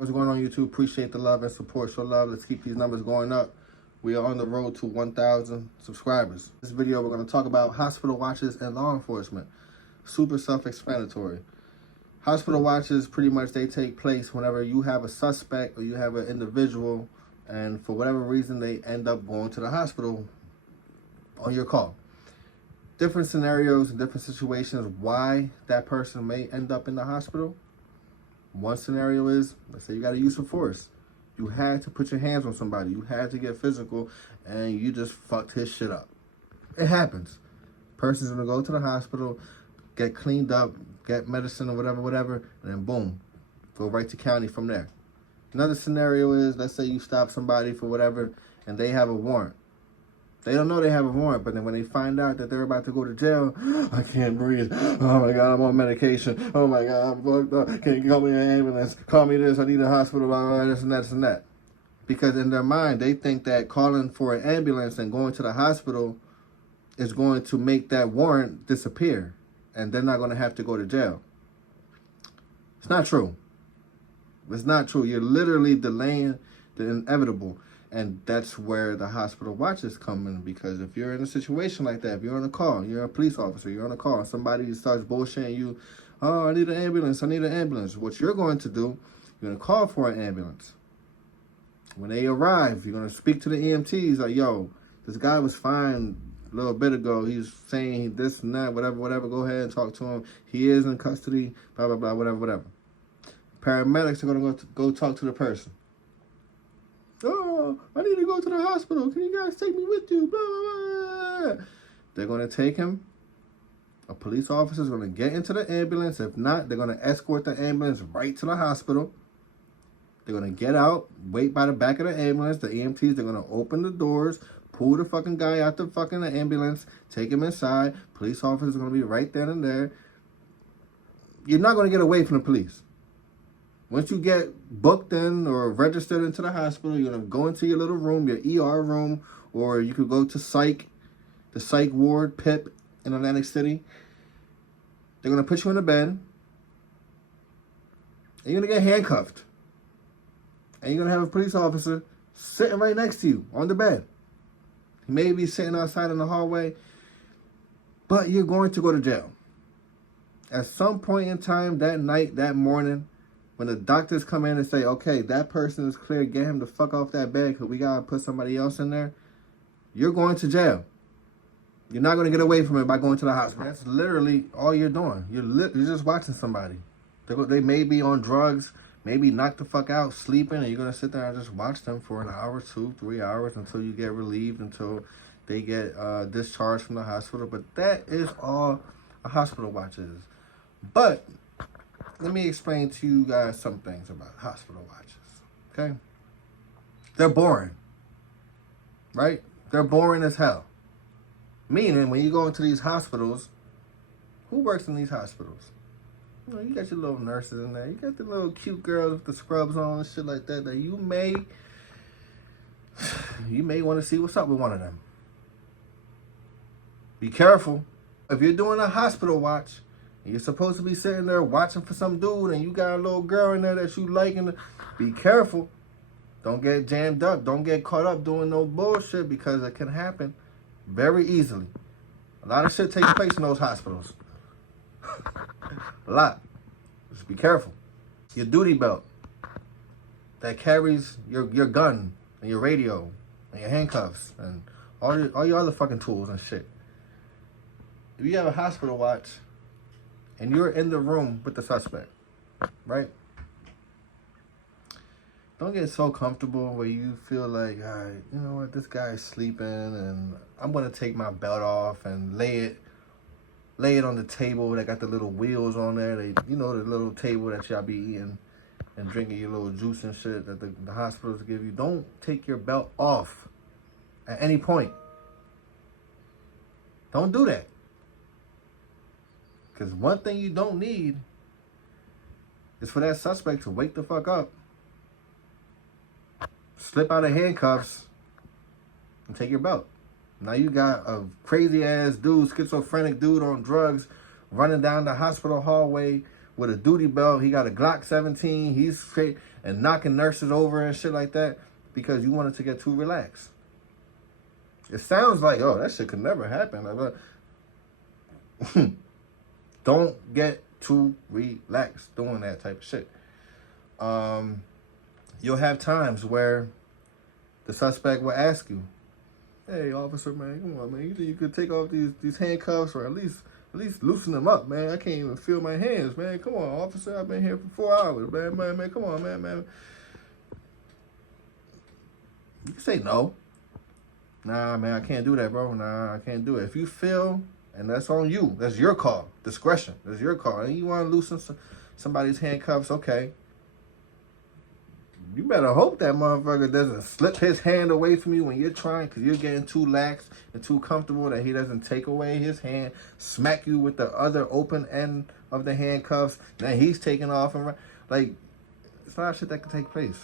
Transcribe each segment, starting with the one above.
What's going on, YouTube? Appreciate the love and support. Show love. Let's keep these numbers going up. We are on the road to 1,000 subscribers. This video, we're going to talk about hospital watches and law enforcement. Super self-explanatory. Hospital watches, pretty much, they take place whenever you have a suspect or you have an individual, and for whatever reason, they end up going to the hospital on your call. Different scenarios and different situations why that person may end up in the hospital. One scenario is, let's say you got a use of force. You had to put your hands on somebody. You had to get physical, and you just fucked his shit up. It happens. Person's gonna go to the hospital, get cleaned up, get medicine or whatever, and then boom, go right to county from there. Another scenario is, let's say you stop somebody for whatever, and they have a warrant. They don't know they have a warrant, but then when they find out that they're about to go to jail, I can't breathe. Oh my God, I'm on medication. Oh my God, I'm fucked up. Can you call me an ambulance? Call me this, I need a hospital, blah, blah, blah, this and that, this and that. Because in their mind, they think that calling for an ambulance and going to the hospital is going to make that warrant disappear, and they're not going to have to go to jail. It's not true. It's not true. You're literally delaying the inevitable. And that's where the hospital watches come in, because if you're in a situation like that, if you're on a call, you're a police officer, you're on a call, somebody starts bullshitting you, oh, I need an ambulance, I need an ambulance. What you're going to do, you're going to call for an ambulance. When they arrive, you're going to speak to the EMTs like, yo, this guy was fine a little bit ago. He's saying this and that, whatever. Go ahead and talk to him. He is in custody, blah, blah, blah, whatever. Paramedics are going to go talk to the person. Oh, I need to go to the hospital. Can you guys take me with you? Blah, blah, blah. They're going to take him. A police officer is going to get into the ambulance. If not, they're going to escort the ambulance right to the hospital. They're going to get out, wait by the back of the ambulance. The EMTs, they're going to open the doors, pull the fucking guy out the fucking ambulance, take him inside. Police officers are going to be right then and there. You're not going to get away from the police. Once you get booked in or registered into the hospital, you're going to go into your little room, your ER room, or you could go to psych, the psych ward, PIP in Atlantic City. They're going to put you in a bed, and you're going to get handcuffed. And you're going to have a police officer sitting right next to you on the bed. He may be sitting outside in the hallway, but you're going to go to jail. At some point in time, that night, that morning, when the doctors come in and say, okay, that person is clear, get him the fuck off that bed because we got to put somebody else in there, you're going to jail. You're not going to get away from it by going to the hospital. That's literally all you're doing. You're just watching somebody. They may be on drugs, maybe knocked the fuck out, sleeping, and you're going to sit there and just watch them for an hour, 2, 3 hours until you get relieved, until they get discharged from the hospital. But that is all a hospital watch is. But let me explain to you guys some things about hospital watches, okay? They're boring, right? They're boring as hell. Meaning, when you go into these hospitals, who works in these hospitals? You know, you got your little nurses in there. You got the little cute girls with the scrubs on and shit like that, that you may want to see what's up with one of them. Be careful. If you're doing a hospital watch, you're supposed to be sitting there watching for some dude, and you got a little girl in there that you like, and be careful. Don't get jammed up. Don't get caught up doing no bullshit, because it can happen very easily. A lot of shit takes place in those hospitals. A lot. Just be careful. Your duty belt that carries your gun and your radio and your handcuffs and all your other fucking tools and shit. If you have a hospital watch and you're in the room with the suspect, right? Don't get so comfortable where you feel like, all right, you know what, this guy's sleeping and I'm going to take my belt off and lay it on the table that got the little wheels on there. You know, the little table that y'all be eating and drinking your little juice and shit that the hospitals give you. Don't take your belt off at any point. Don't do that. Because one thing you don't need is for that suspect to wake the fuck up, slip out of handcuffs, and take your belt. Now you got a crazy ass dude, schizophrenic dude on drugs, running down the hospital hallway with a duty belt. He got a Glock 17. He's straight. and knocking nurses over and shit like that because you wanted to get too relaxed. It sounds like, oh, that shit could never happen. Don't get too relaxed doing that type of shit. You'll have times where the suspect will ask you, hey, officer, man, come on, man. You think you could take off these handcuffs or at least loosen them up, man? I can't even feel my hands, man. Come on, officer. I've been here for 4 hours, man. Come on, man. You can say no. Nah, man, I can't do that, bro. Nah, I can't do it. If you feel, and that's on you, that's your call. Discretion, that's your call. And you want to loosen somebody's handcuffs, okay. You better hope that motherfucker doesn't slip his hand away from you when you're trying, because you're getting too lax and too comfortable, that he doesn't take away his hand, smack you with the other open end of the handcuffs, then he's taking off and like, it's not shit that can take place.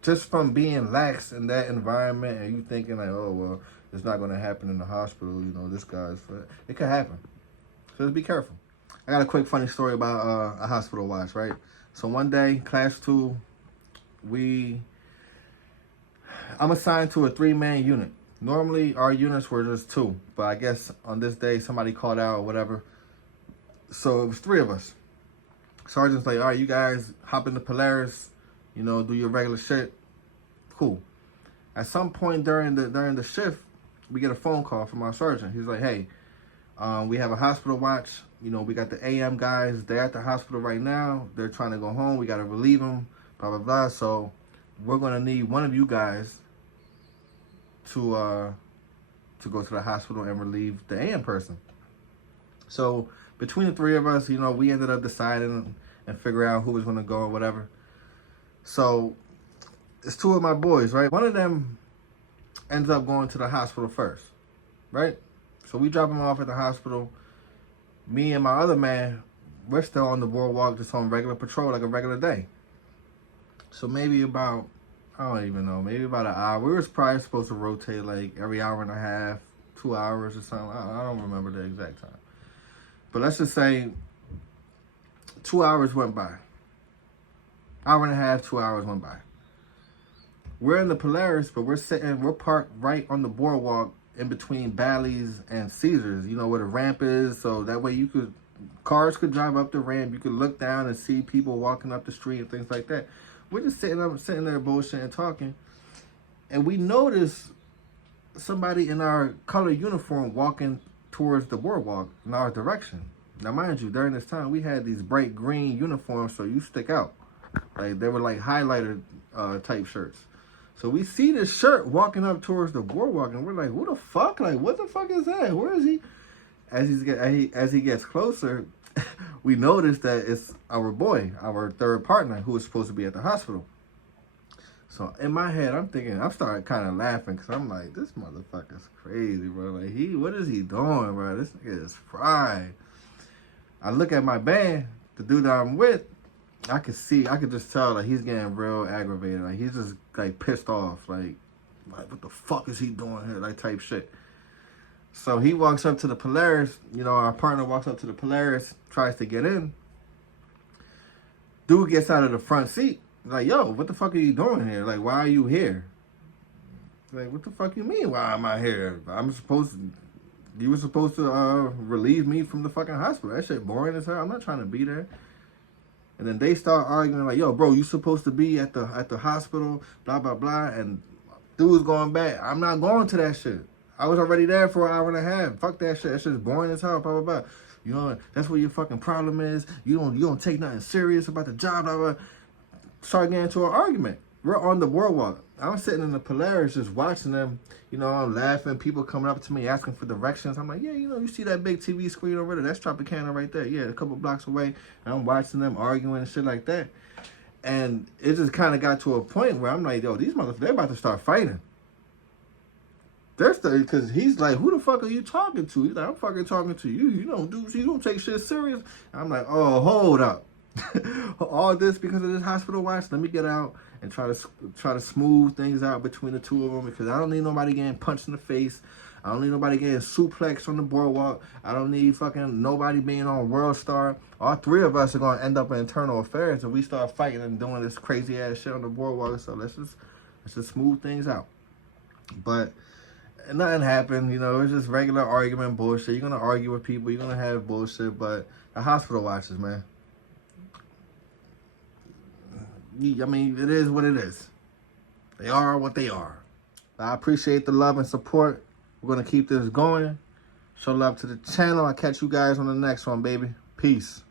Just from being lax in that environment and you thinking like, oh, well, it's not going to happen in the hospital, you know, this guy's, it could happen. So just be careful. I got a quick funny story about a hospital watch, right? So one day, class 2, I'm assigned to a 3-man unit. Normally our units were just 2, but I guess on this day somebody called out or whatever, so it was 3 of us. Sergeant's like, all right, you guys hop in the Polaris, you know, do your regular shit. Cool. At some point during the shift, we get a phone call from our sergeant. He's like, hey, we have a hospital watch. You know, we got the AM guys. They're at the hospital right now. They're trying to go home. We got to relieve them. Blah, blah, blah. So we're going to need one of you guys to go to the hospital and relieve the AM person. So between the 3 of us, you know, we ended up deciding and figure out who was going to go or whatever. So it's 2 of my boys, right? One of them ends up going to the hospital first, right? So we drop him off at the hospital. Me and my other man, we're still on the boardwalk, just on regular patrol, like a regular day. So maybe about, I don't even know, maybe about an hour. We were probably supposed to rotate like every hour and a half, 2 hours or something. I don't remember the exact time. But let's just say 2 hours went by. Hour and a half, 2 hours went by. We're in the Polaris, but we're parked right on the boardwalk in between Bally's and Caesars, you know, where the ramp is. So that way cars could drive up the ramp. You could look down and see people walking up the street and things like that. We're just sitting there bullshitting and talking. And we notice somebody in our color uniform walking towards the boardwalk in our direction. Now, mind you, during this time, we had these bright green uniforms, so you stick out. Like, they were like highlighter type shirts. So we see this shirt walking up towards the boardwalk, and we're like, who the fuck? Like, what the fuck is that? Where is he? As he gets closer, we notice that it's our boy, our 3rd partner, who was supposed to be at the hospital. So in my head, I'm starting kind of laughing, because I'm like, this motherfucker's crazy, bro. Like, what is he doing, bro? This nigga is fried. I look at my band, the dude that I'm with, I could just tell that he's getting real aggravated. Like, he's just like pissed off. Like what the fuck is he doing here? Like, type shit. So he walks up to the Polaris. You know, our partner walks up to the Polaris, tries to get in. Dude gets out of the front seat. Like, yo, what the fuck are you doing here? Like, why are you here? Like, what the fuck you mean, why am I here? You were supposed to relieve me from the fucking hospital. That shit boring as hell. I'm not trying to be there. And then they start arguing like, yo, bro, you supposed to be at the hospital, blah, blah, blah. And dude's going back. I'm not going to that shit. I was already there for an hour and a half. Fuck that shit. That shit's boring as hell, blah, blah, blah. You know, that's what your fucking problem is. You don't take nothing serious about the job, blah, blah. Start getting into an argument. We're on the boardwalk. I'm sitting in the Polaris just watching them. You know, I'm laughing. People coming up to me asking for directions. I'm like, yeah, you know, you see that big TV screen over there? That's Tropicana right there. Yeah, a couple blocks away. And I'm watching them arguing and shit like that. And it just kind of got to a point where I'm like, yo, these motherfuckers, they're about to start fighting. Because he's like, who the fuck are you talking to? He's like, I'm fucking talking to you. You don't take shit serious. I'm like, oh, hold up. All this because of this hospital watch. Let me get out and try to smooth things out between the 2 of them, because I don't need nobody getting punched in the face. I don't need nobody getting suplexed on the boardwalk. I don't need fucking nobody being on World Star. All three of us are going to end up in internal affairs if we start fighting and doing this crazy ass shit on the boardwalk. So let's just smooth things out. But nothing happened, you know. It's just regular argument bullshit. You're going to argue with people. You're going to have bullshit. But the hospital watches, man. I mean, it is what it is. They are what they are. I appreciate the love and support. We're going to keep this going. Show love to the channel. I'll catch you guys on the next one, baby. Peace.